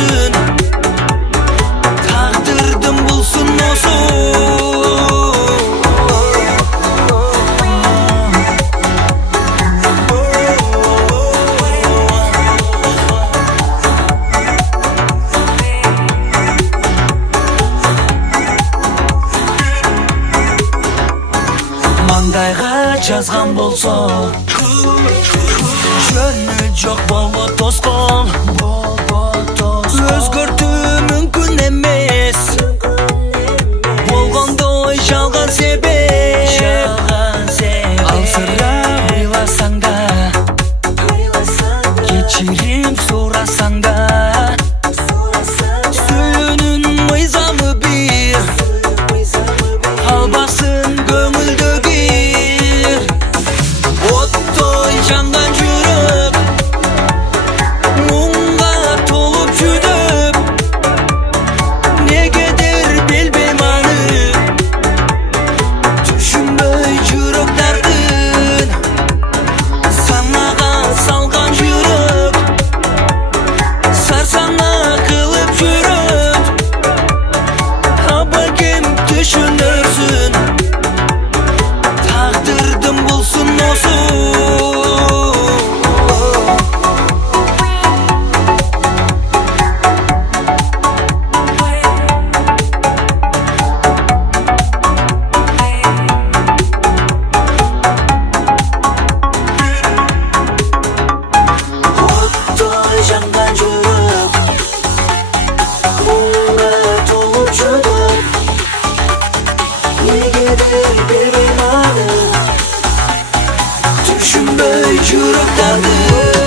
düşünürsün? Takdirdim bulsun olsun. Маңдайға жазған болса, жөні жоқ болма тосқын. Өзгөртүү мүмкүн эмес, болгондой жалган себеп. Ал сыра ыйласаң да, кечирим сурасаң да, сүйүүнүн мыйзамы бир, албасын көңүлдө кир. Оттой жанган жүрөк муңга толуп жүдөп, негедир билбейм аны, түшүнбөй жүрөк дардын. Санага салган жүрөк сарсана кылып жүрөт. Аба ким түшүнөрсүн? Takdirdim bulsun olsun. Ottoy jangan жүрөк муңга толуп жүрөт, негедир билбейм аны, түшүнбөй жүрөк дарды.